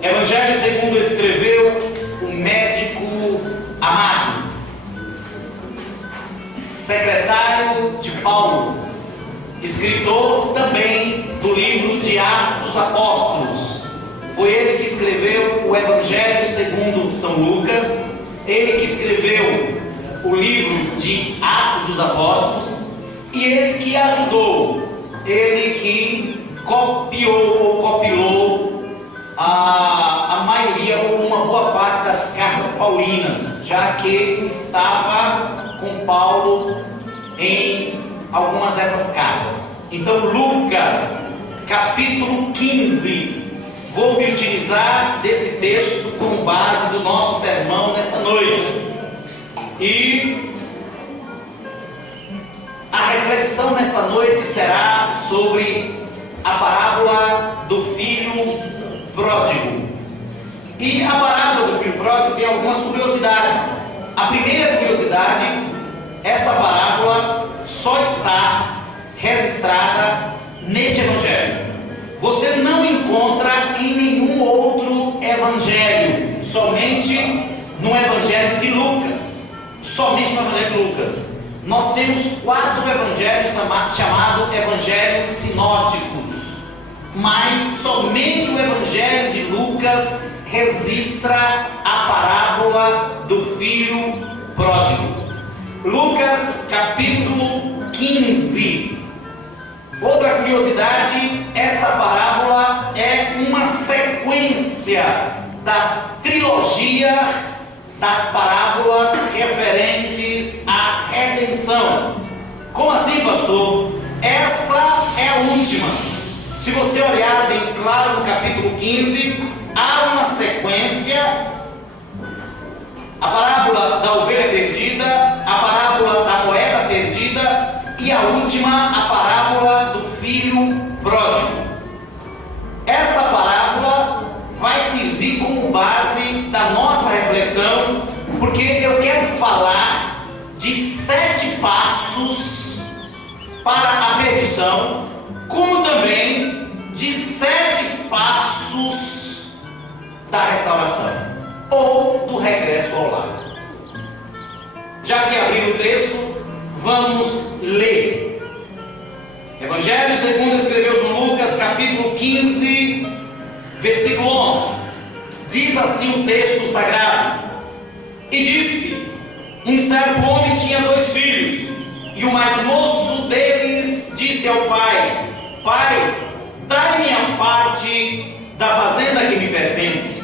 Evangelho segundo escreveu o médico Amado, secretário de Paulo, escritor também do livro de Atos dos Apóstolos. Foi ele que escreveu o Evangelho segundo São Lucas, ele que escreveu o livro de Atos dos Apóstolos e ele que ajudou, ele que copiou ou compilou a maioria ou uma boa parte das cartas paulinas, já que estava com Paulo em algumas dessas cartas. Então, Lucas, capítulo 15, vou me utilizar desse texto como base do nosso sermão nesta noite. E a reflexão nesta noite será sobre a parábola do filho pródigo. E a parábola do filho pródigo tem algumas curiosidades. A primeira curiosidade, esta parábola só está registrada neste evangelho. Você não encontra em nenhum outro evangelho, somente no evangelho de Lucas. Somente no evangelho de Lucas. Nós temos 4 evangelhos chamados evangelhos sinóticos, mas somente o evangelho de Lucas registra a parábola do filho pródigo. Lucas capítulo 15. Outra curiosidade, esta parábola é uma sequência da trilogia das parábolas referentes à redenção. Como assim, pastor? Essa é a última. Se você olhar bem claro no capítulo 15, há uma sequência: a parábola da ovelha perdida, a parábola da moeda perdida e a última, a parábola do filho pródigo. Esta parábola vai servir como base da nossa reflexão, porque eu quero falar de 7 passos para a perdição, como também de 7 passos da restauração ou do regresso ao lar. Já que abri o texto, vamos ler. Evangelho segundo escreveu São Lucas, capítulo 15, versículo 11. Diz assim o texto sagrado: E disse: Um certo homem tinha 2 filhos, e o mais moço deles disse ao pai: Pai, dai-me a parte da fazenda que me pertence.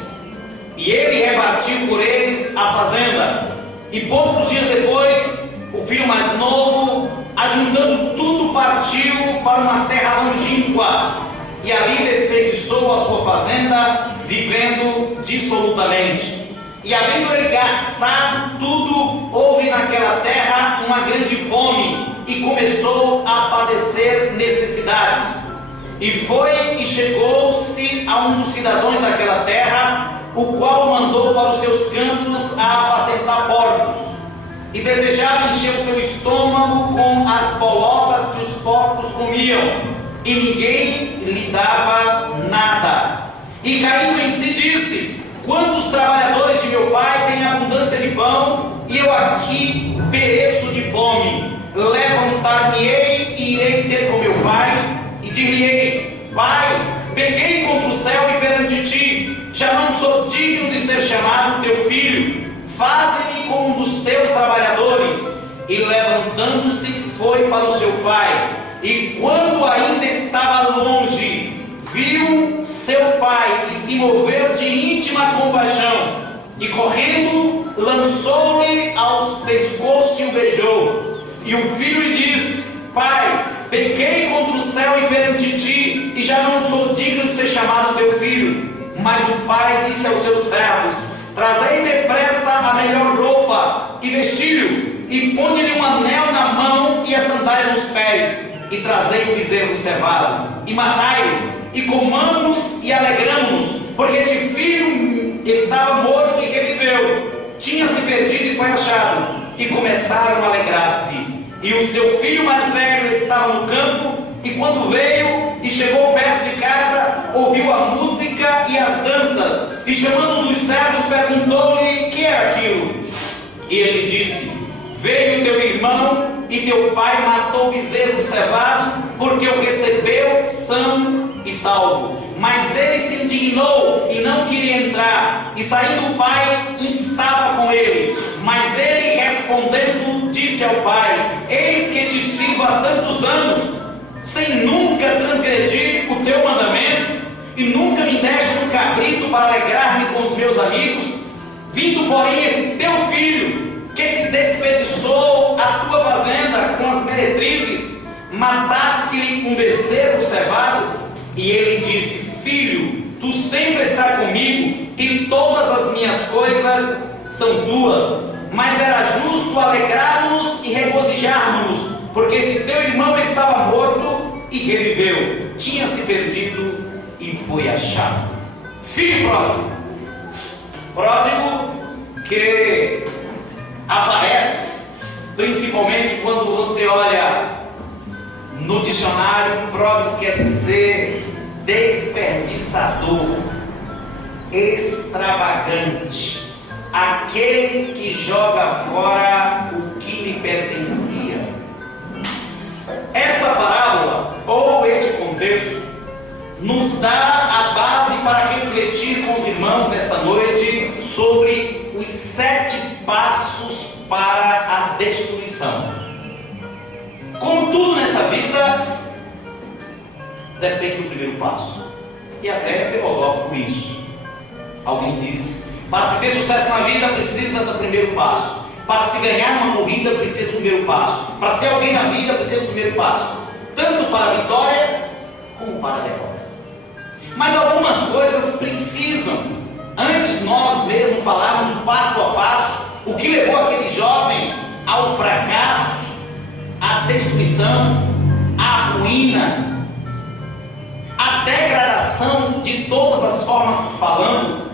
E ele repartiu por eles a fazenda. E poucos dias depois, o filho mais novo, ajuntando tudo, partiu para uma terra longínqua, e ali desperdiçou a sua fazenda, vivendo dissolutamente. E havendo ele gastado tudo, houve naquela terra uma grande fome, e começou a padecer necessidades. E foi e chegou-se a um dos cidadãos daquela terra, o qual mandou para os seus campos a apacentar porcos, e desejava encher o seu estômago com as bolotas que os porcos comiam, e ninguém lhe dava nada. E caindo em si disse: Quantos trabalhadores de meu pai têm abundância de pão, e eu aqui pereço de fome. Levantar-me-ei e irei ter com meu pai, e dir-lhe-ei: Pai, pequei contra o céu e perante ti, já não sou digno de ser chamado teu filho. Faze-me como um dos teus trabalhadores. E levantando-se foi para o seu pai, e quando ainda estava longe, viu seu pai e se moveu de íntima compaixão, e correndo lançou-lhe ao pescoço e o beijou. E o filho lhe disse: Pai, pequei contra o céu e perante ti, e já não sou digno de ser chamado teu filho. Mas o pai disse aos seus servos: Trazei depressa a melhor roupa e vestiu-o, e ponde-lhe um anel na mão e a sandália nos pés, e trazei o bezerro cevado, e matai-o, e comamos e alegramos-nos, porque este filho estava morto e reviveu, tinha se perdido e foi achado. E começaram a alegrar-se. E o seu filho mais velho quando veio e chegou perto de casa, ouviu a música e as danças, e chamando um dos servos, perguntou-lhe: que é aquilo? E ele disse: veio teu irmão e teu pai matou o bezerro cevado, porque o recebeu são e salvo. Mas ele se indignou e não queria entrar. E saindo o pai, estava com ele. Mas ele respondendo, disse ao pai: eis que te sirvo há tantos anos, sem nunca transgredir o teu mandamento, e nunca me deste um cabrito para alegrar-me com os meus amigos. Vindo, porém, esse teu filho, que te desperdiçou a tua fazenda com as meretrizes, mataste-lhe um bezerro cevado. E ele disse: filho, tu sempre estás comigo, e todas as minhas coisas são tuas. Mas era justo alegrarmos e regozijarmos, porque esse teu irmão estava morto e reviveu, tinha se perdido e foi achado. Filho pródigo. Pródigo que aparece principalmente quando você olha no dicionário. Pródigo quer dizer desperdiçador, extravagante, aquele que joga fora o que lhe pertencia. Esta parábola, ou este contexto, nos dá a base para refletir com os irmãos nesta noite sobre os 7 passos para a destruição. Contudo, nesta vida, depende do primeiro passo. E até é filosófico isso. Alguém disse: para se ter sucesso na vida, precisa do primeiro passo. Para se ganhar uma corrida, precisa do primeiro passo. Para ser alguém na vida, precisa do primeiro passo. Tanto para a vitória, como para a derrota. Mas algumas coisas precisam, antes de nós mesmos falarmos o passo a passo, o que levou aquele jovem ao fracasso, à destruição, à ruína, à degradação de todas as formas que falamos.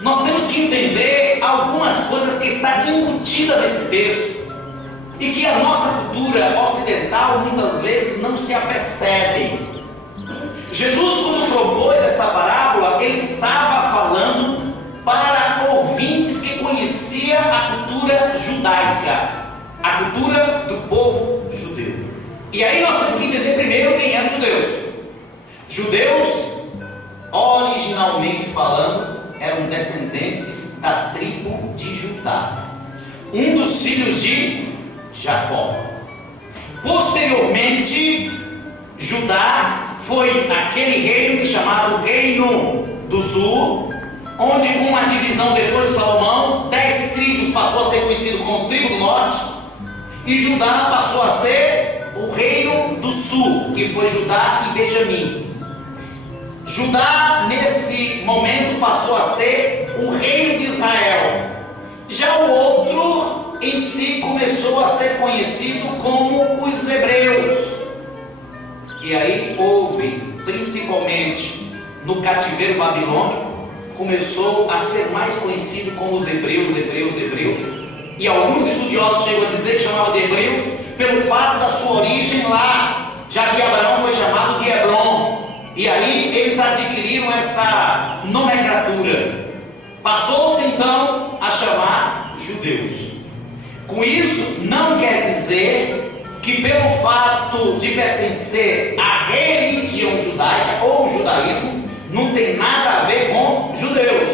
Nós temos que entender algumas coisas que está embutida nesse texto e que a nossa cultura ocidental muitas vezes não se apercebe. Jesus, quando propôs esta parábola, ele estava falando para ouvintes que conheciam a cultura judaica, a cultura do povo judeu. E aí nós temos que entender primeiro quem eram os judeus. Judeus, originalmente falando, eram descendentes da tribo de Judá, um dos filhos de Jacó. Posteriormente, Judá foi aquele reino que chamado Reino do Sul, onde com a divisão depois de Salomão, 10 tribos passou a ser conhecido como tribo do norte, e Judá passou a ser o Reino do Sul, que foi Judá e Benjamim. Judá, nesse momento, passou a ser o reino de Israel. Já o outro, em si, começou a ser conhecido como os hebreus, que aí houve, principalmente no cativeiro babilônico, começou a ser mais conhecido como os hebreus. E alguns estudiosos chegam a dizer que chamava de hebreus pelo fato da sua origem lá, já que Abraão foi chamado de Hebron. E aí eles adquiriram esta nomenclatura. Passou-se então a chamar judeus. Com isso, não quer dizer que pelo fato de pertencer à religião judaica ou judaísmo, não tem nada a ver com judeus.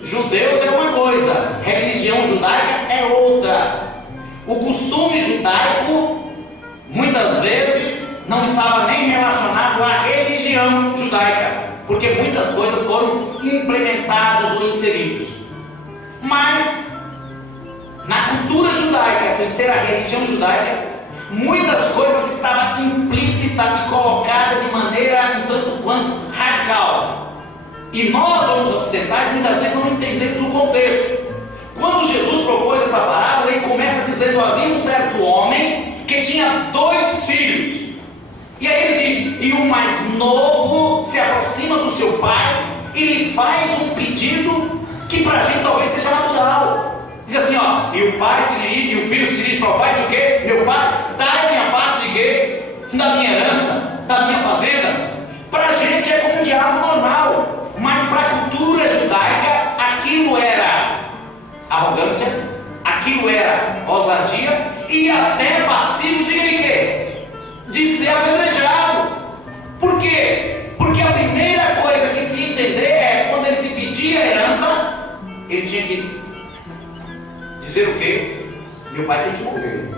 Judeus é uma coisa, religião judaica é outra. O costume judaico, muitas vezes, não estava nem relacionado à religião judaica, porque muitas coisas foram implementadas ou inseridas. Mas, na cultura judaica, sem ser a religião judaica, muitas coisas estavam implícitas e colocadas de maneira um tanto quanto radical. E nós, os ocidentais, muitas vezes não entendemos o contexto. Quando Jesus propôs essa parábola, ele começa dizendo: havia um certo homem que tinha 2 filhos. E aí ele diz: e o mais novo se aproxima do seu pai e lhe faz um pedido que para a gente talvez seja natural. Diz assim, ó, e o pai se dirige, e o filho se dirige para o pai, diz o quê? Meu pai, dá a minha parte de quê? Da minha herança, da filho era ousadia e até passivo de quê? De ser apedrejado. Por quê? Porque a primeira coisa que se entender é quando ele se pedia a herança, ele tinha que dizer o quê? Meu pai tem que morrer,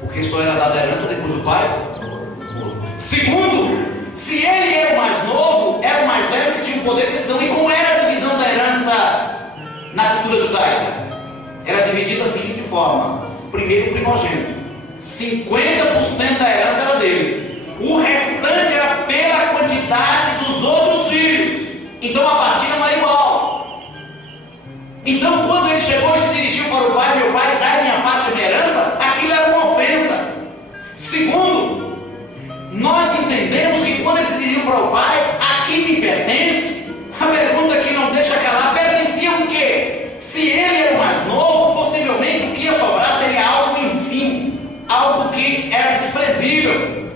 porque só era dada a herança depois do pai. Segundo, se ele era o mais novo, era o mais velho que tinha o poder de decisão. E como era a divisão da herança na cultura judaica? Era dividida da seguinte forma: primeiro o primogênito, 50% da herança era dele, o restante era pela quantidade dos outros filhos. Então a partilha não é igual. Então quando ele chegou e se dirigiu para o pai: meu pai, dá minha parte da minha herança, aquilo era uma ofensa. Segundo, nós entendemos que quando ele se dirigiu para o pai: aqui me pertence, a pergunta que não deixa calar: pertencia o quê? Se ele era o mais novo, possivelmente o que ia sobrar seria algo infimo, algo que era desprezível.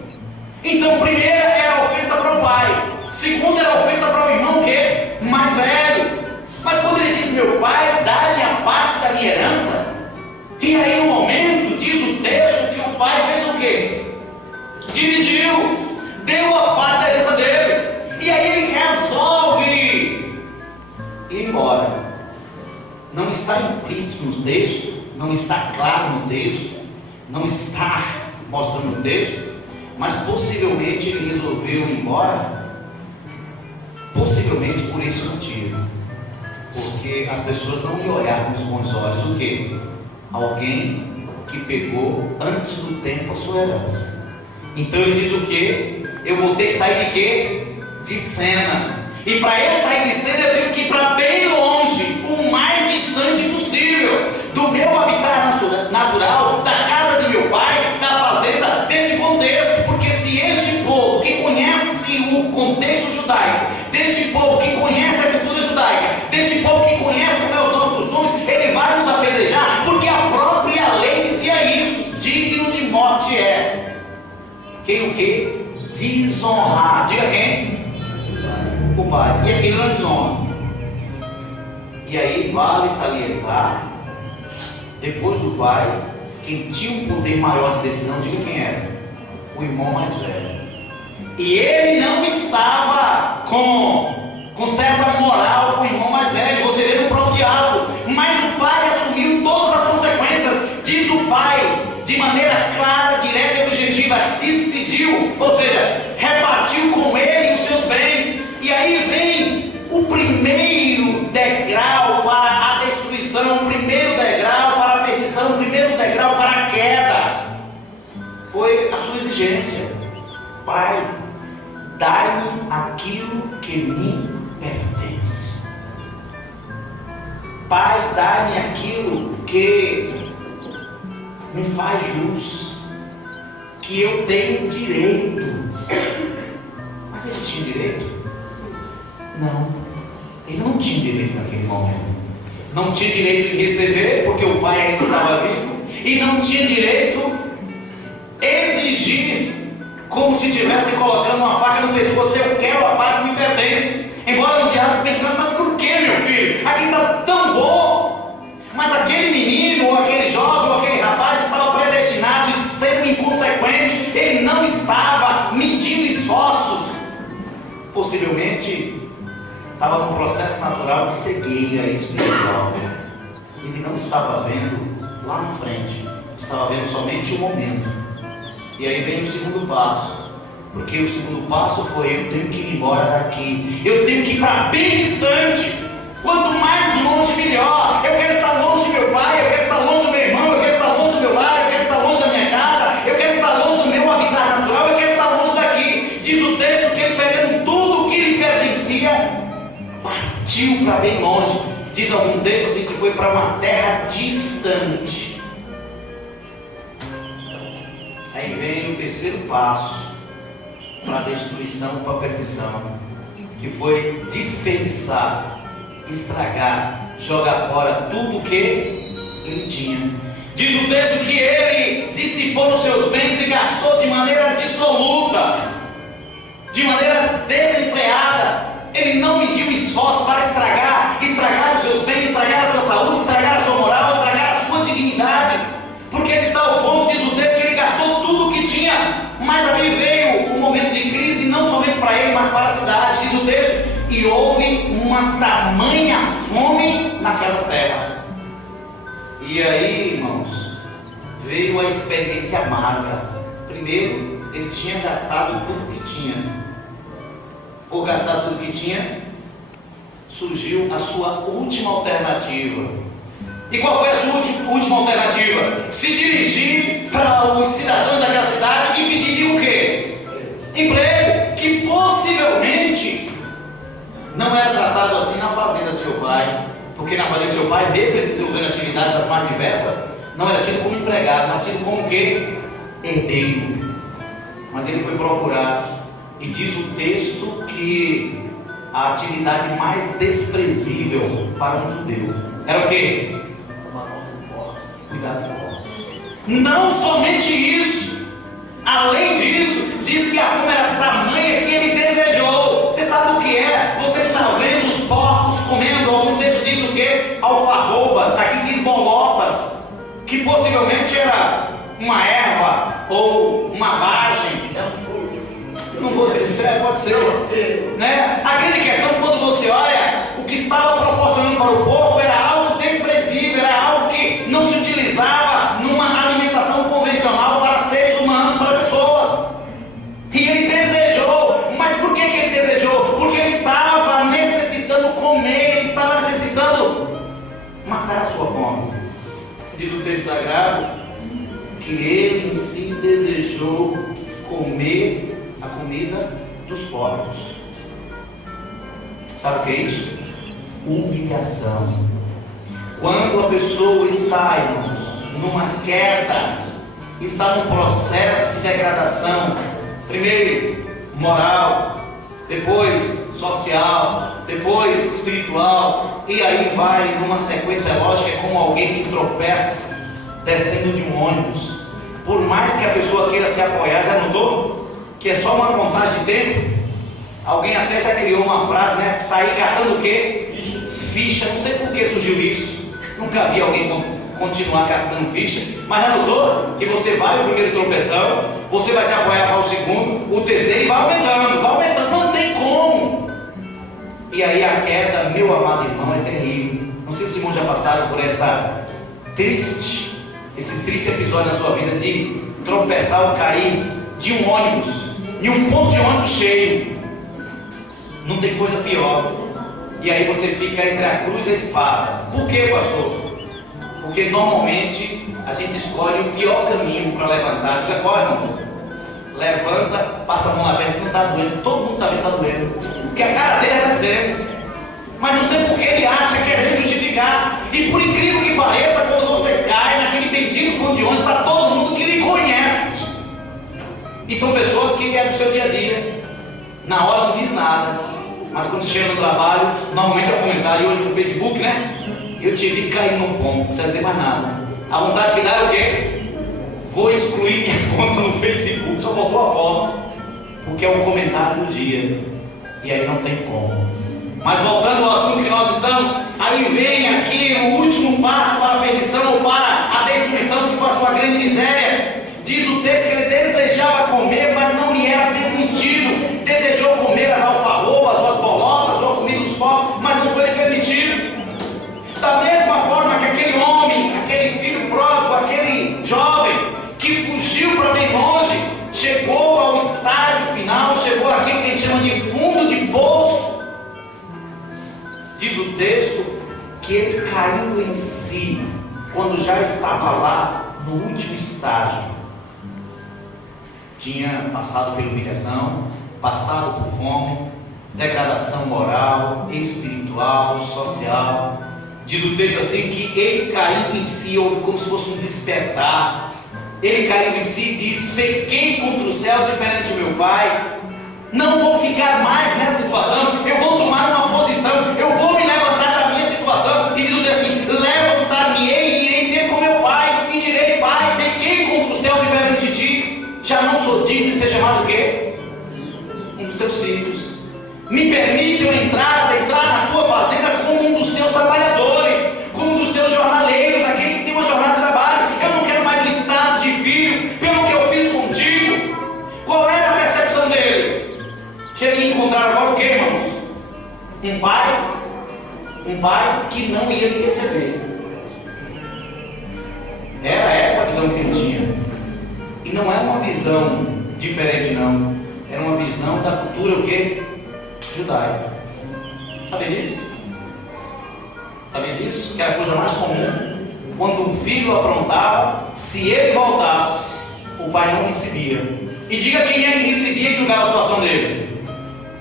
Então, primeira era a ofensa para o pai, segunda era a ofensa para o irmão que mais velho. Mas quando ele disse: meu pai, dá-me a parte da minha herança, e aí no momento, diz o texto, que o pai fez o quê? Dividiu, deu a parte da herança dele, e aí ele resolve ir embora. Não está implícito no texto, não está claro no texto, não está mostrando no texto, mas possivelmente ele resolveu ir embora, possivelmente por esse motivo, porque as pessoas não iam olhar com os bons olhos o quê? Alguém que pegou antes do tempo a sua herança. Então ele diz o quê? Eu vou ter que sair de quê? De cena. E para eu sair de cena eu tenho que ir para bem longe, o mais distante possível do meu habitat natural, da casa de meu pai, da fazenda, desse contexto. Porque se este povo que conhece o contexto judaico, deste povo que conhece a cultura judaica, deste povo que conhece como é os nossos costumes, ele vai nos apedrejar, porque a própria lei dizia isso: digno de morte é quem o quê? Desonrar. Diga quem? O pai. E aquele não desonra. E aí vale salientar, depois do pai, quem tinha um poder maior de decisão, diga quem era? O irmão mais velho. E ele não estava com certa moral com o irmão mais velho. Você vê no próprio diálogo. Mas o pai assumiu todas as consequências. Diz o pai, de maneira clara, direta e objetiva, despediu, ou seja, repartiu com ele os seus bens. E aí vem o primeiro degrau para a destruição, o primeiro degrau para a perdição, o primeiro degrau para a queda. Foi a sua exigência: pai, dai-me aquilo que me pertence. Pai, dai-me aquilo que me faz jus, que eu tenho direito. Mas ele tinha direito? Não, ele não tinha direito naquele momento. Não tinha direito em receber, porque o pai ainda estava vivo, e não tinha direito exigir, como se estivesse colocando uma faca no pescoço: eu quero a parte que me pertence. Embora no diálogo se pergunte: mas por que, meu filho? Aqui está tão bom. Mas aquele menino, ou aquele jovem, ou aquele rapaz estava predestinado e sendo inconsequente. Ele não estava medindo esforços. Possivelmente estava num processo natural de cegueira espiritual. Ele não estava vendo lá na frente, estava vendo somente o momento. E aí vem o segundo passo, porque o segundo passo foi: eu tenho que ir embora daqui, eu tenho que ir para bem distante. Quanto mais longe, melhor. Eu quero estar longe do meu pai, eu quero estar longe do meu irmão, eu quero estar longe do meu lar, eu quero estar longe da minha casa, eu quero estar longe do meu habitat natural, eu quero estar longe daqui. Diz o texto que ele, pegando tudo o que lhe pertencia, partiu para bem longe. Diz algum texto assim que foi para uma terra distante. Aí vem o terceiro passo para a destruição, para a perdição, que foi desperdiçar, estragar, jogar fora tudo o que ele tinha. Diz o texto que ele dissipou os seus bens e gastou de maneira dissoluta, de maneira desenfreada. Ele não mediu esforço para estragar os seus bens, estragar a sua saúde, estragar a sua moral, estragar a sua dignidade. Mas ali veio um momento de crise, não somente para ele, mas para a cidade. Diz o texto: e houve uma tamanha fome naquelas terras. E aí, irmãos, veio a experiência amarga. Primeiro, ele tinha gastado tudo que tinha. Por gastar tudo que tinha, surgiu a sua última alternativa. E qual foi a sua última alternativa? Se dirigir para os cidadãos daquela cidade e pedir o quê? Emprego, que possivelmente não era tratado assim na fazenda do seu pai. Porque na fazenda do seu pai, mesmo ele desenvolvendo atividades as mais diversas, não era tido como empregado, mas tido como o quê? Herdeiro. Mas ele foi procurar, e diz o texto que a atividade mais desprezível para um judeu era o quê? Cuidado com o porco. Não somente isso, além disso, diz que a fome era tamanha que ele desejou. Você sabe o que é? Você está vendo os porcos comendo, alguns textos dizem o quê? Alfarrobas, aqui diz bolotas, que possivelmente era uma erva ou uma vagem. Não vou dizer, pode ser, né? A grande questão, quando você olha, o que estava proporcionando para o porco era algo desprezível, era algo que não se utilizava numa alimentação convencional para seres humanos, para pessoas. E ele desejou. Mas por que ele desejou? Porque ele estava necessitando comer, ele estava necessitando matar a sua fome. Diz o texto sagrado que ele em si desejou comer a comida dos porcos. Sabe o que é isso? Humilhação. Quando a pessoa está, irmãos, numa queda, está num processo de degradação, primeiro moral, depois social, depois espiritual, e aí vai numa sequência lógica, é como alguém que tropeça descendo de um ônibus. Por mais que a pessoa queira se apoiar, já notou que é só uma contagem de tempo? Alguém até já criou uma frase, né? Sair catando o quê? Ficha. Não sei por que surgiu isso. Nunca vi alguém continuar catando ficha. Mas já notou que você vai o primeiro tropeção, você vai se apoiar para o segundo, o terceiro, e vai aumentando, não tem como. E aí a queda, meu amado irmão, é terrível. Não sei se os irmãos já passaram por esse triste episódio na sua vida de tropeçar ou cair de um ônibus, de um ponto de ônibus cheio. Não tem coisa pior. E aí você fica entre a cruz e a espada. Por quê, pastor? Porque normalmente a gente escolhe o pior caminho para levantar. Diga qual, irmão? Levanta, passa a mão na perna, se não está doendo. Todo mundo está vendo que está doendo. Porque a cara dele está dizendo. Mas não sei por que ele acha que é justificar. E por incrível que pareça, quando você cai naquele bendito ponto de ônibus, está todo mundo que lhe conhece. E são pessoas que é do seu dia a dia. Na hora não diz nada, mas quando você chega no trabalho, normalmente é o comentário. Hoje no Facebook, né? Eu te vi cair no ponto, não precisa dizer mais nada. A vontade que dá é o quê? Vou excluir minha conta no Facebook. Só faltou a foto, porque é um comentário do dia. E aí não tem como. Mas voltando ao assunto que nós estamos, aí vem aqui o último passo para a perdição ou para a destruição, que foi a sua grande miséria. Diz o texto que ele desejava comer, mas não lhe era permitido. Desejou comer as alfarrobas, ou as bolotas, ou a comida dos porcos, mas não foi lhe permitido. Da mesma forma que aquele homem, aquele filho pródigo, aquele jovem que fugiu para bem longe, chegou ao estágio final, chegou àquilo que a gente chama de fundo de poço. Diz o texto que ele caiu em si, quando já estava lá no último estágio. Tinha passado pela humilhação, passado por fome, degradação moral, espiritual, social. Diz o texto assim que ele caiu em si, houve como se fosse um despertar. Ele caiu em si e diz: pequei contra os céus e perante o meu Pai. Não vou ficar mais nessa situação, eu vou tomar uma posição, eu vou me levantar da minha situação. E diz o texto assim: levantar-me-ei e irei ter com meu Pai, e direi: Pai, pequei contra os céus e perante ti, já não sou digno de ser chamado o quê? Um dos teus filhos. Me permite eu entrar na tua fazenda como um dos teus trabalhadores, como um dos teus jornaleiros, aquele que tem uma jornada de trabalho. Eu não quero mais o status de filho, pelo que eu fiz contigo. Que ele ia encontrar agora o que, irmãos? Um pai que não ia lhe receber. Era essa a visão que ele tinha. E não é uma visão diferente, não. Era uma visão da cultura o quê? Judaica. Sabia disso? Sabia disso? Que era a coisa mais comum. Quando um filho aprontava, se ele voltasse, o pai não recebia. E diga quem é que recebia e julgava a situação dele.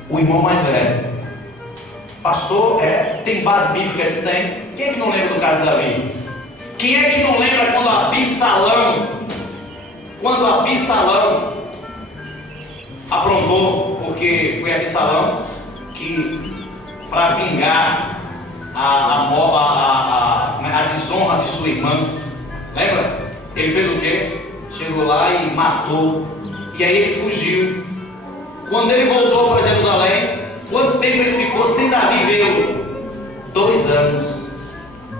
O irmão mais velho. Pastor, tem base bíblica disso? Tem. Quem é que não lembra do caso de Davi? Quem é que não lembra quando Absalão aprontou? Porque foi Absalão que, para vingar a desonra de sua irmã, lembra? Ele fez o quê? Chegou lá e matou. E aí ele fugiu. Quando ele voltou para Jerusalém, quanto tempo ele ficou sem Davi vê-lo? 2 anos.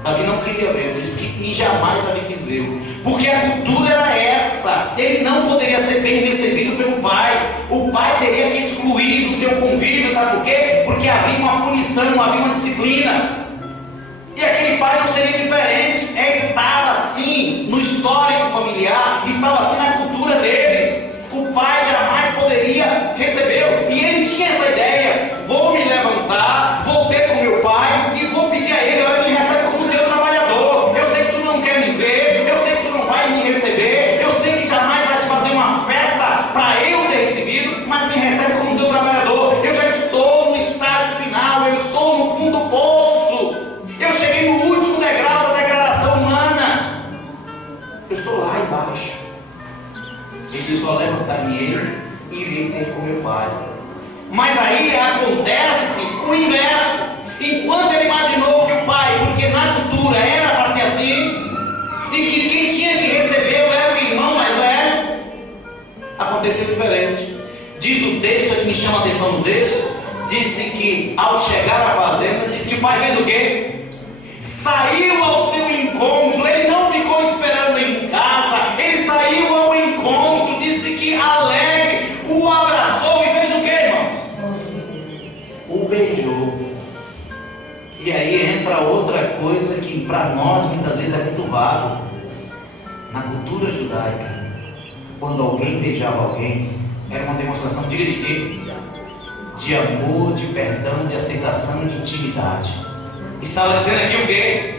Davi não queria vê-lo, disse que jamais Davi quis vê-lo, porque a cultura era essa. Ele não poderia ser bem recebido pelo pai. O pai teria que excluir do seu convívio, sabe por quê? Porque havia uma punição, havia uma disciplina. E aquele pai não seria diferente. Estava assim no histórico familiar, estava assim na cultura deles. O pai jamais poderia recebê-lo. E ele tinha essa ideia: vou me levantar, vou ter com meu pai e vou pedir a ele: olha, me recebe como teu trabalhador. Eu sei que tu não quer me ver, eu sei que tu não vai me receber, eu sei que jamais vai se fazer uma festa para eu ser recebido, mas me recebe como teu trabalhador. Eu já estou no estágio final, eu estou no fundo do poço, eu cheguei no último degrau da degradação humana, eu estou lá embaixo. Ele diz: só levantar-me ele e irei ter com meu pai. Mas aí acontece o inverso. Enquanto ele imaginou que o pai, porque na cultura era para ser assim, e que quem tinha que recebê-lo era o irmão mais velho, aconteceu diferente. Diz o texto, é que me chama a atenção no texto, disse que ao chegar à fazenda, disse que o pai fez o quê? Saiu ao seu encontro. Ele não ficou esperando em casa, ele saiu ao encontro, disse que alegre, o abraçou e fez o quê, irmãos? O beijou. E aí entra outra coisa que para nós muitas vezes é muito vago. Na cultura judaica, quando alguém beijava alguém, era uma demonstração, diga de quê? De amor, de perdão, de aceitação, de intimidade. Estava dizendo aqui o quê?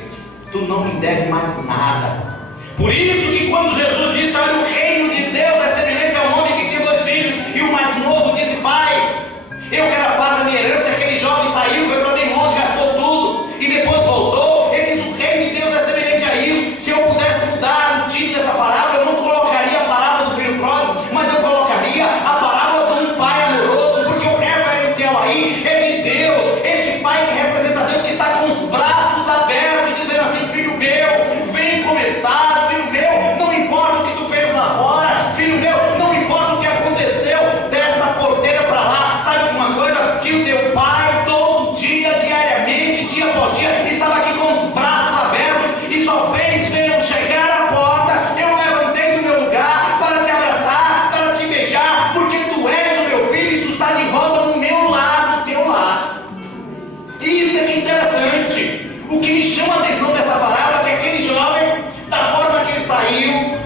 Tu não me deve mais nada. Por isso que quando Jesus disse: olha, o reino de Deus é semelhante a um homem que tinha 2 filhos, e o mais novo disse: pai, eu quero a parte da minha herança. Aquele jovem saiu, foi para bem longe, gastou tudo, e depois voltou. Ele diz: o reino de Deus é semelhante a isso. Se eu pudesse mudar o título dessa parábola, eu não colocaria a parábola do filho pródigo, mas eu colocaria a parábola de um pai amoroso, porque o referencial aí é de Deus. Este pai que representa Deus, que está com os braços abertos, dizendo assim: filho meu, vem como estás, filho meu, não importa o que tu fez lá fora, filho meu, não importa o que aconteceu desta porteira para lá. Sabe de uma coisa? Que o teu pai todo dia, diariamente, dia após dia, estava aqui com os braços abertos, e só fez ver eu chegar à porta, eu levantei do meu lugar para te abraçar, para te beijar, porque tu és o meu filho e tu está de volta no meu lar, no teu lar. Isso é que é interessante. O que me chama a atenção dessa parábola é que aquele jovem, da forma que ele saiu,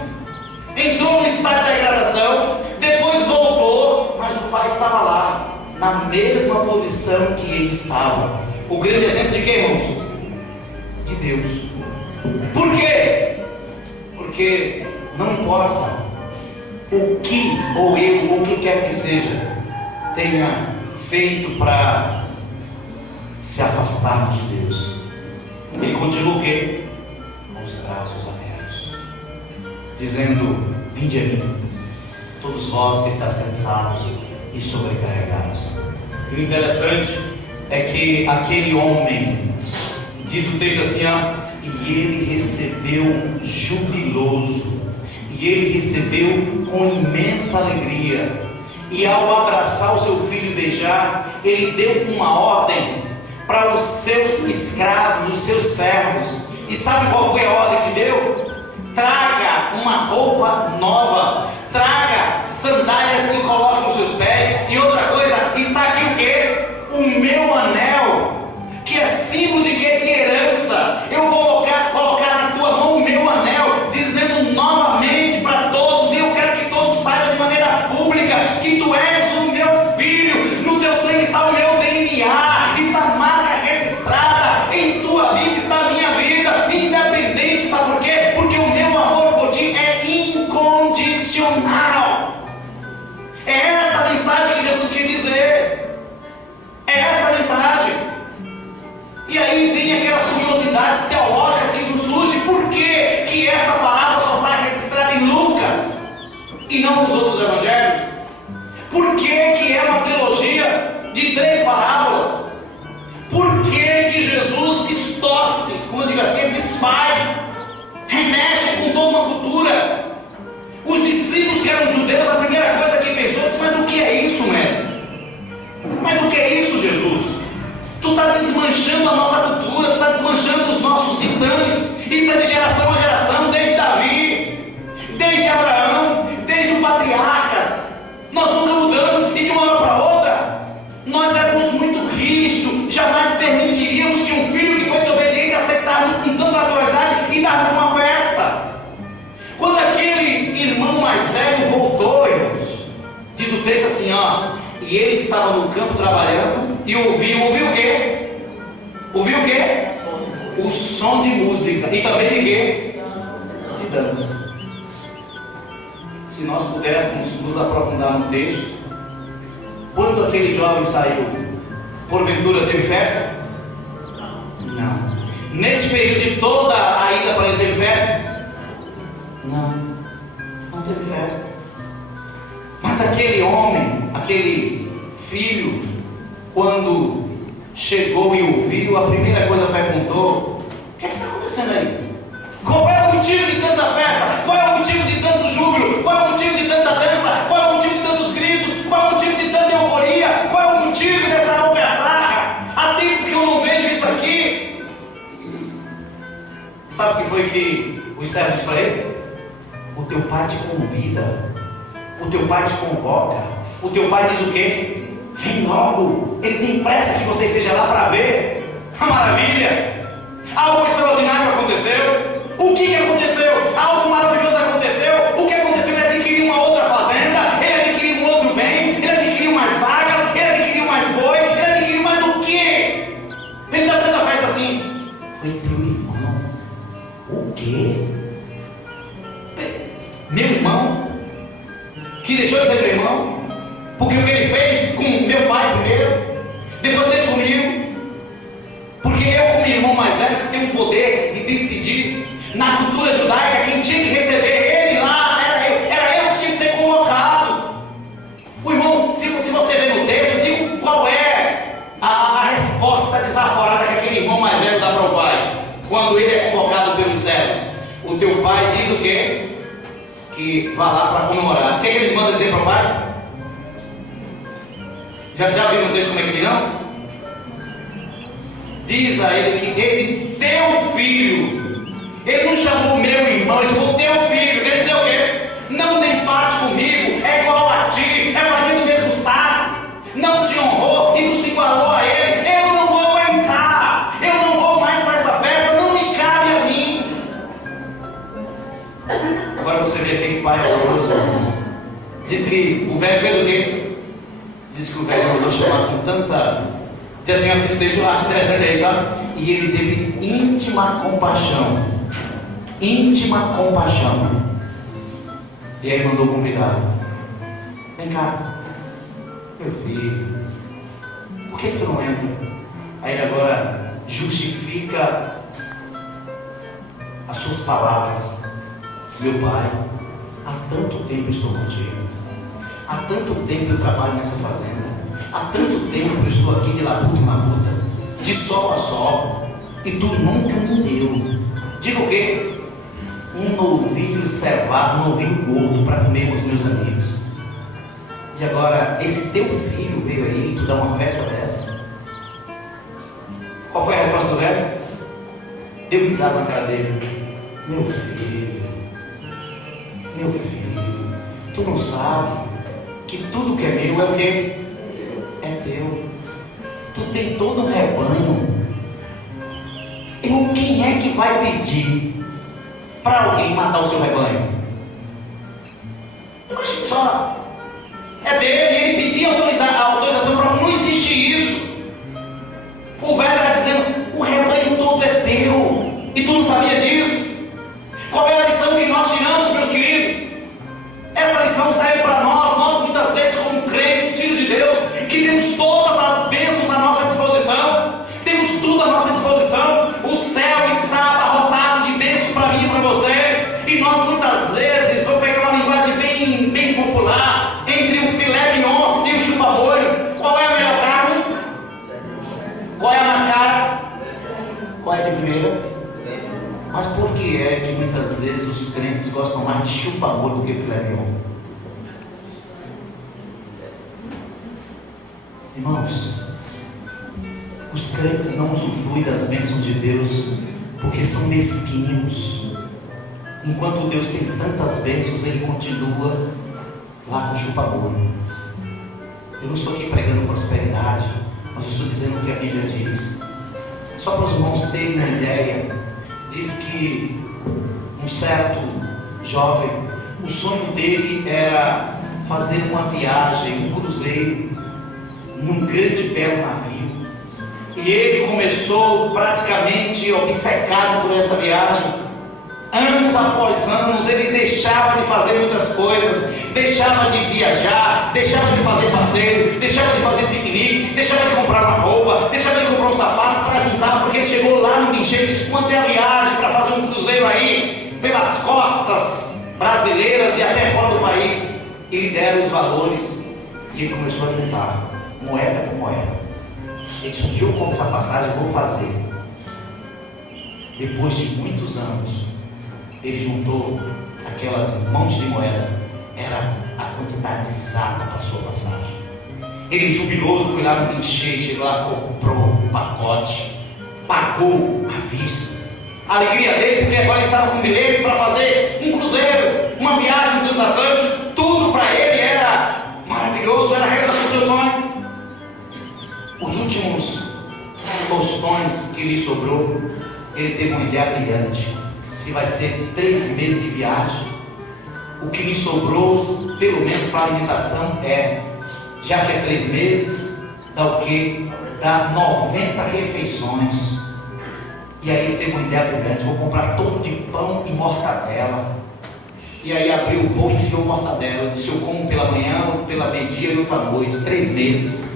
entrou no estado de degradação, depois voltou, mas o pai estava lá, na mesma posição que ele estava. O grande exemplo de quem, irmãos? De Deus. Por quê? Porque não importa o que ou eu, ou o que quer que seja, tenha feito para se afastar de Deus, ele continua o quê? Com os braços abertos, dizendo: vinde a mim, todos vós que estáis cansados e sobrecarregados. E o interessante é que aquele homem, diz o texto assim, e ele recebeu jubiloso, e ele recebeu com imensa alegria, e ao abraçar o seu filho e beijar, ele deu uma ordem para os seus escravos, os seus servos. E sabe qual foi a ordem que deu? Traga uma roupa nova, traga sandálias e coloque nos seus pés, e outra coisa, está a mensagem que Jesus quer dizer. É essa a mensagem. E aí vem aquelas curiosidades teológicas que nos surgem. Por que que essa parábola só está registrada em Lucas e não nos outros evangelhos? Por que que é uma trilogia de 3 parábolas? Por que que Jesus distorce, como eu digo assim, desfaz, remexe com toda uma cultura? Os discípulos que eram judeus, a primeira coisa que pensou, disse: mas o que é isso, mestre? Mas o que é isso, Jesus? Tu está desmanchando a nossa cultura, tu está desmanchando os nossos ditames. Isso é de geração a geração, desde Davi, desde Abraão, desde os patriarcas. Nós nunca mudamos, e de uma hora para outra, nós éramos muito rígidos, jamais permitiríamos que um filho que foi desobediente aceitarmos com tanta naturalidade e darmos uma festa. Quando aquele irmão mais velho voltou, irmãos, diz o texto assim, ó, e ele estava no campo trabalhando e ouviu o quê? Ouviu o quê? O som de música e também de quê? De dança. Se nós pudéssemos nos aprofundar no texto, quando aquele jovem saiu, porventura teve festa? Não. Nesse período de toda a ida para ele teve festa? Não teve festa. Mas aquele homem, aquele filho, quando chegou e ouviu, a primeira coisa perguntou: o que é que está acontecendo aí? Qual é o motivo de tanta festa? Qual é o motivo de tanto júbilo? Qual é o motivo de tanta dança? Qual é o motivo de tantos gritos? Qual é o motivo de tanta euforia? Qual é o motivo dessa algazarra? Há tempo que eu não vejo isso aqui. Sabe o que foi que os servos disse para ele? O teu pai te convida, o teu pai te convoca, o teu pai diz o quê? Vem logo, ele tem pressa que você esteja lá para ver. A maravilha! Algo extraordinário aconteceu. O que aconteceu? Algo maravilhoso aconteceu. O que aconteceu? Ele adquiriu uma outra fazenda, ele adquiriu um outro bem, ele adquiriu mais vagas, ele adquiriu mais boi, ele adquiriu mais o quê? Ele dá tanta festa assim. Foi teu irmão. O quê? Meu irmão? Que deixou de ser meu irmão? Porque o que ele fez com meu pai primeiro, depois fez comigo. Porque eu, como irmão mais velho, que tenho o poder de decidir, na cultura judaica, quem tinha que receber ele lá era eu que tinha que ser convocado. O irmão, se você ver no texto, eu digo qual é a resposta desaforada que aquele irmão mais velho dá para o pai, quando ele é convocado pelos servos. O teu pai diz o quê? Que vá lá para comemorar. O que ele manda dizer para o pai? Já viram no texto como é que ele não? Diz a ele que esse teu filho, ele não chamou meu irmão, ele chamou teu filho. Quer dizer o quê? Não tem parte comigo, é igual a ti, é fazer do mesmo saco. Não te honrou e tu se igualou a ele. Eu não vou entrar, eu não vou mais para essa festa, não me cabe a mim. Agora você vê aquele pai amoroso. Diz que o velho fez o quê? Diz que o velho mandou chamar com tanta... Diz assim, o texto eu acho interessante aí, sabe? E ele teve íntima compaixão. Íntima compaixão. E aí mandou convidar. Vem cá, meu filho, por que tu não entra? Aí ele agora justifica as suas palavras. Meu pai, há tanto tempo eu estou contigo. Há tanto tempo eu trabalho nessa fazenda. Há tanto tempo eu estou aqui de labuta em labuta, de sol a sol, e tu nunca me deu. Diga o quê? Um novilho cevado, um novilho gordo para comer com os meus amigos. E agora, esse teu filho veio aí e tu dá uma festa dessa? Qual foi a resposta do velho? Deu risada na cara dele. Meu filho, tu não sabe que tudo que é meu é o quê? É teu. Tu tem todo um rebanho. E quem é que vai pedir para alguém matar o seu rebanho? Imagina só. É dele, ele pedia a autorização para não existe isso. O velho está dizendo: o rebanho todo é teu. E tu não sabia disso? Qual é a lição que nós tiramos, meus queridos? Essa lição serve para nós muitas vezes como crentes, primeira. Mas por que é que muitas vezes os crentes gostam mais de chupa-molho do que filé mignon? Irmãos, os crentes não usufruem das bênçãos de Deus porque são mesquinhos. Enquanto Deus tem tantas bênçãos, Ele continua lá com chupa-molho. Eu não estou aqui pregando prosperidade, mas estou dizendo o que a Bíblia diz. Só para os irmãos terem uma ideia, diz que um certo jovem, o sonho dele era fazer uma viagem, um cruzeiro, num grande belo navio. E ele começou praticamente obcecado por essa viagem. Anos após anos, ele deixava de fazer muitas coisas, deixava de viajar, deixava de fazer passeio, deixava de fazer piquenique, deixava de comprar uma roupa, deixava de comprar um sapato para juntar, porque ele chegou lá no guincheiro e disse: quanto é a viagem para fazer um cruzeiro aí, pelas costas brasileiras e até fora do país? E lhe deram os valores e ele começou a juntar, moeda por moeda. Ele disse: um dia eu compro essa passagem, vou fazer. Depois de muitos anos, ele juntou aquelas montes de moeda, era a quantidade exata para a sua passagem. Ele, jubiloso, foi lá no guincheiro, chegou lá, comprou um pacote, pagou à vista. A alegria dele, porque agora ele estava com bilhete para fazer um cruzeiro, uma viagem transatlântica, tudo para ele era maravilhoso, era a realização do seu sonho. Os últimos tostões que lhe sobrou, ele teve uma ideia brilhante. Se vai ser 3 meses de viagem, o que lhe sobrou, pelo menos para a alimentação, já que é 3 meses, dá o quê? Dá 90 refeições. E aí ele teve uma ideia brilhante: vou comprar todo de pão e mortadela. E aí abriu o pão e enfiou mortadela. Disse: eu como pela manhã, pela meio-dia e outra noite, 3 meses.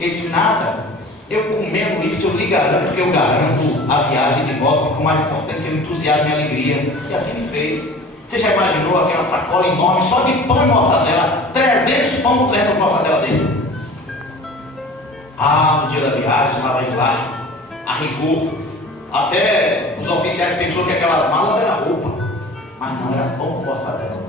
Ele disse: nada, eu comendo isso, eu lhe garanto que eu garanto a viagem de volta, porque o mais importante é o entusiasmo e a alegria. E assim ele fez. Você já imaginou aquela sacola enorme só de pão e mortadela? 300 pão, 300 mortadela dele. No dia da viagem, estava indo lá, a rigor. Até os oficiais pensaram que aquelas malas eram roupa, mas não, era pão com mortadela.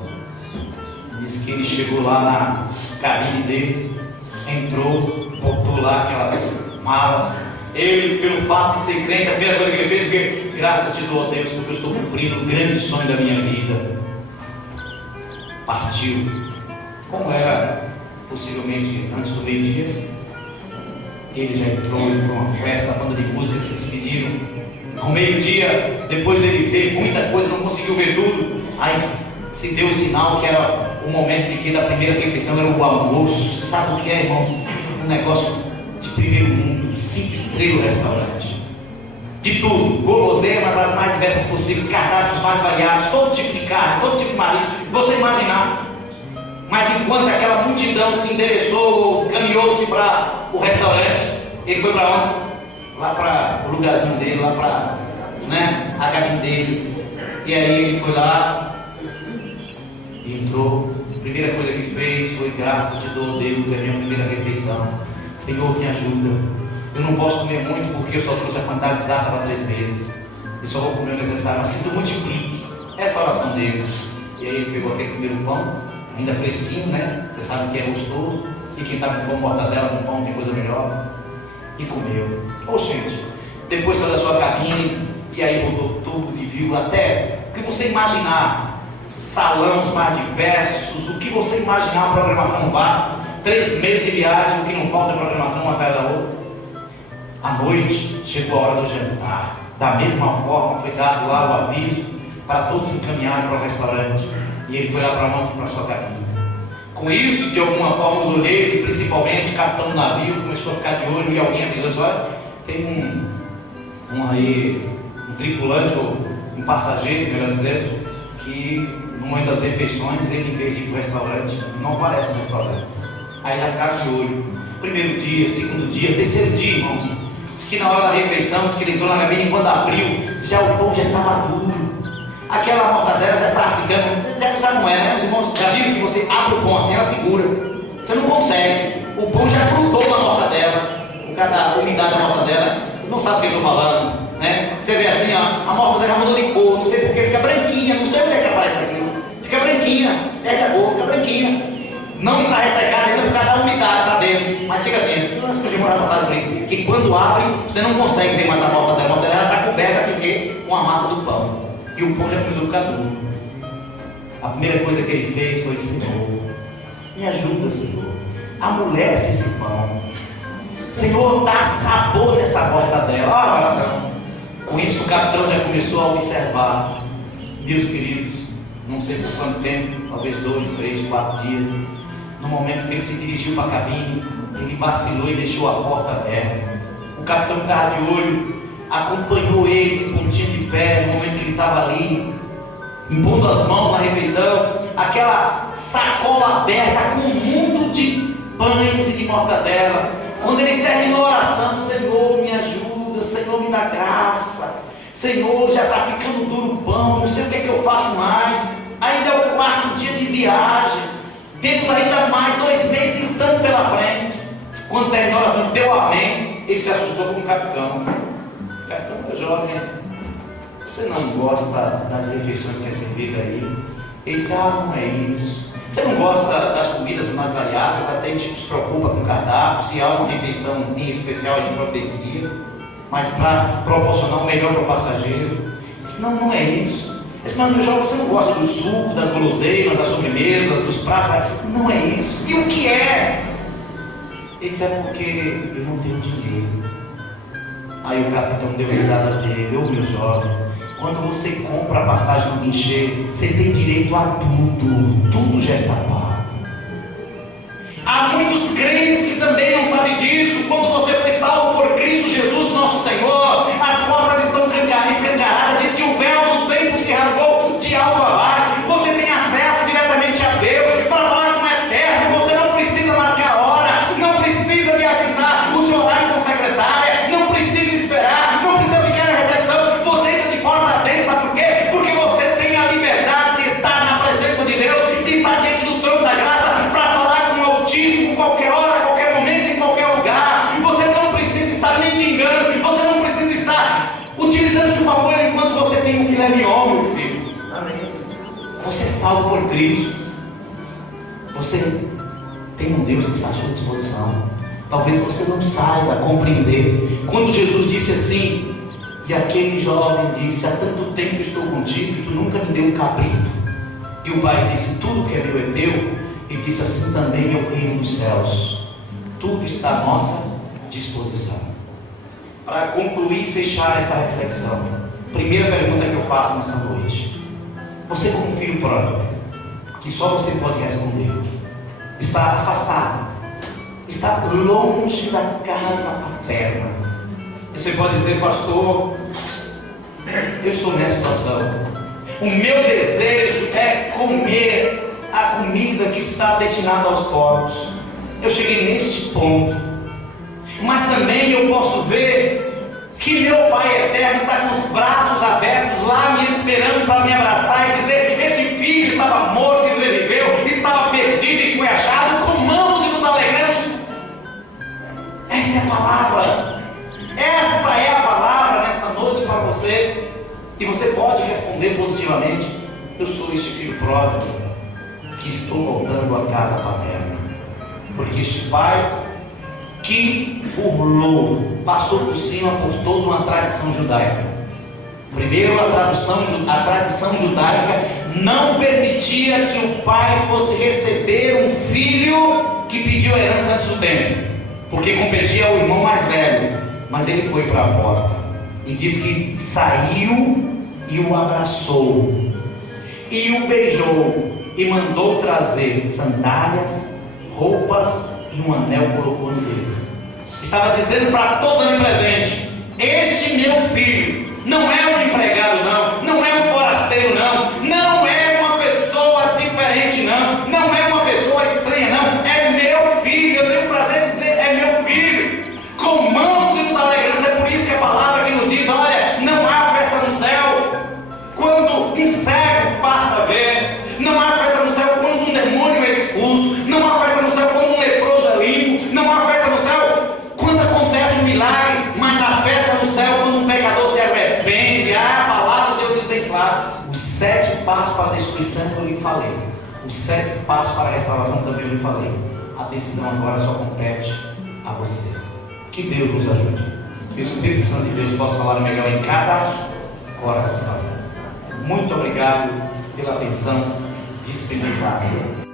Diz que ele chegou lá na cabine dele, entrou, botou lá aquelas malas. Ele, pelo fato de ser crente, a primeira coisa que ele fez foi: graças te dou a Deus, porque eu estou cumprindo o grande sonho da minha vida. Partiu. Como era possivelmente antes do meio-dia, ele já entrou, foi uma festa, a banda de música se despediram. Ao meio-dia, depois dele ver muita coisa, não conseguiu ver tudo, aí se deu o sinal que era o momento de que da primeira refeição era o almoço. Você sabe o que é, irmãos? Um negócio de primeiro mundo, 5 estrelas restaurante, de tudo, guloseimas as mais diversas possíveis, cardápios mais variados, todo tipo de carne, todo tipo de marisco, você imaginar. Mas enquanto aquela multidão se endereçou, caminhou-se para o restaurante, ele foi para onde? Lá para o lugarzinho dele, lá para a cabine dele. E aí ele foi lá e entrou. A primeira coisa que fez foi: graças te dou, Deus, é a minha primeira refeição. Senhor, me ajuda. Eu não posso comer muito porque eu só trouxe a quantidade exata para 3 meses. Eu só vou comer o necessário, mas que tu multiplique. Essa é a oração dele. E aí ele pegou aquele primeiro pão, ainda fresquinho, né? Você sabe que é gostoso. E quem está com fome, mortadela com pão, tem coisa melhor. E comeu. Gente, depois saiu da sua cabine e aí rodou tudo e viu até o que você imaginar. Salões mais diversos, o que você imaginar, uma programação vasta. 3 meses de viagem, o que não falta é programação uma atrás da outra. À noite, chegou a hora do jantar. Da mesma forma, foi dado lá o aviso para todos se encaminharem para o restaurante. E ele foi lá para onde? Para a sua cabine. Com isso, de alguma forma, os olheiros, principalmente, capitão do navio, começou a ficar de olho e alguém avisou: olha, tem um tripulante, ou um passageiro, melhor dizer, que no momento das refeições, ele, em vez de ir para o restaurante, não aparece no restaurante. Aí já ficaram de olho. Primeiro dia, segundo dia, terceiro dia, irmãos. Diz que na hora da refeição, diz que ele entrou na cabine e quando abriu, já o pão já estava duro. Aquela mortadela já estava ficando. Já não é, né? Os irmãos já viram que você abre o pão assim, ela segura. Você não consegue. O pão já grudou na mortadela. Cada umidade da mortadela. Não sabe o que eu estou falando. né? Você vê assim, ó, a mortadela já mudou de cor, não sei porque, fica branquinha, não sei onde é que aparece aquilo. Fica branquinha, perde a cor, fica branquinha. Não está ressecada ainda por causa da umidade está dentro, mas fica assim. As que já passaram por isso, que quando abre, você não consegue ver mais a mortadela. A mortadela está coberta com a massa do pão, e o pão já começou a ficar duro. A primeira coisa que ele fez foi: Senhor, me ajuda, Senhor, amolece esse pão. Senhor, dá sabor nessa mortadela. Olha a oração. Com isso, o capitão já começou a observar. Meus queridos, não sei por quanto tempo, talvez 2, 3, 4 dias, no momento que ele se dirigiu para a cabine, ele vacilou e deixou a porta aberta. O capitão estava de olho, acompanhou ele de pontinha de pé, no momento que ele estava ali, impondo as mãos na refeição, aquela sacola aberta com um mundo de pães e de mortadela. Quando ele terminou a oração: Senhor, me ajuda, Senhor, me dá graça, Senhor, já está ficando duro o pão, não sei o que é que eu faço mais, ainda é o 4º dia de viagem, temos ainda mais 2 meses lutando pela frente. Quando terminou a oração, deu amém, ele se assustou com o capitão. Capitão, meu jovem, você não gosta das refeições que é servida aí? Ele disse: não é isso. Você não gosta das comidas mais variadas? Até a gente se preocupa com o cardápio, se há uma refeição em especial a gente providencia, mas para proporcionar o melhor para o passageiro. Ele disse: não é isso. Ele disse: meu jovem, você não gosta do suco, das guloseimas, das sobremesas, dos pratos? Não é isso. E o que é? Ele disse: é porque eu não tenho dinheiro. Aí o capitão deu risada dele: meu jovem, quando você compra a passagem no guichê, você tem direito a tudo já está pago. Há muitos crentes que também não sabem disso. Quando você foi salvo por Cristo Jesus, nosso Senhor, as portas estão escancaradas, diz que o véu do templo se rasgou de alto a baixo, você tem acesso diretamente a Deus, para falar com o Eterno. Você não precisa marcar a hora, não precisa de agendar o seu horário com secretária, não precisa esperar, não precisa ficar na recepção, você entra de porta dentro. Sabe por quê? Porque você tem a liberdade de estar na presença de Deus, de estar diante do trono da graça, para falar com o Altíssimo, qualquer hora, qualquer momento, em qualquer lugar. Você não precisa estar mendigando, você não precisa estar utilizando chupa-bolha enquanto você tem um filé mignon, meu filho. Amém. Você é salvo por Cristo. Você tem um Deus que está à sua disposição. Talvez você não saiba compreender. Quando Jesus disse assim, e aquele jovem disse: há tanto tempo estou contigo que tu nunca me deu um cabrito. E o pai disse: tudo que é meu é teu. Ele disse: assim também é o reino dos céus. Tudo está à nossa disposição. Para concluir e fechar essa reflexão, primeira pergunta que eu faço nessa noite: você como filho pródigo, que só você pode responder, está afastado, está longe da casa paterna. Você pode dizer: pastor, eu estou nessa situação, o meu desejo é comer a comida que está destinada aos porcos, eu cheguei neste ponto, mas também eu posso ver que meu Pai Eterno está com os braços abertos lá me esperando para me abraçar e dizer: esse filho estava morto e reviveu, estava perdido e foi achado, comamos e nos alegramos. Esta é a palavra, esta é a palavra nesta noite para você. E você pode responder positivamente: eu sou este filho pródigo que estou voltando à casa paterna. Porque este pai que burlou, passou por cima por toda uma tradição judaica. Primeiro, a tradição judaica não permitia que o pai fosse receber um filho que pediu a herança antes do tempo, porque competia ao irmão mais velho. Mas ele foi para a porta e diz que saiu e o abraçou e o beijou e mandou trazer sandálias, roupas e um anel colocou no dedo. Estava dizendo para todos ali presentes: este meu filho não é um empregado, não é um forasteiro, não é uma pessoa diferente, não é uma pessoa estranha, não, é meu filho. Eu tenho o prazer de dizer: é meu filho. Comamos e nos alegramos. É por isso que a palavra que nos diz: olha, não há festa no céu quando um cego passa a ver, não há festa no céu quando um demônio é expulso, não há festa no céu quando um leproso é limpo, não há festa no céu quando acontece um milagre, mas a festa no céu quando um pecador se arrepende. destruição eu lhe falei. Os 7 passos para a restauração também eu lhe falei. A decisão agora só compete a você. Que Deus nos ajude. Que o Espírito Santo de Deus possa falar melhor em cada coração. Muito obrigado pela atenção dispensada.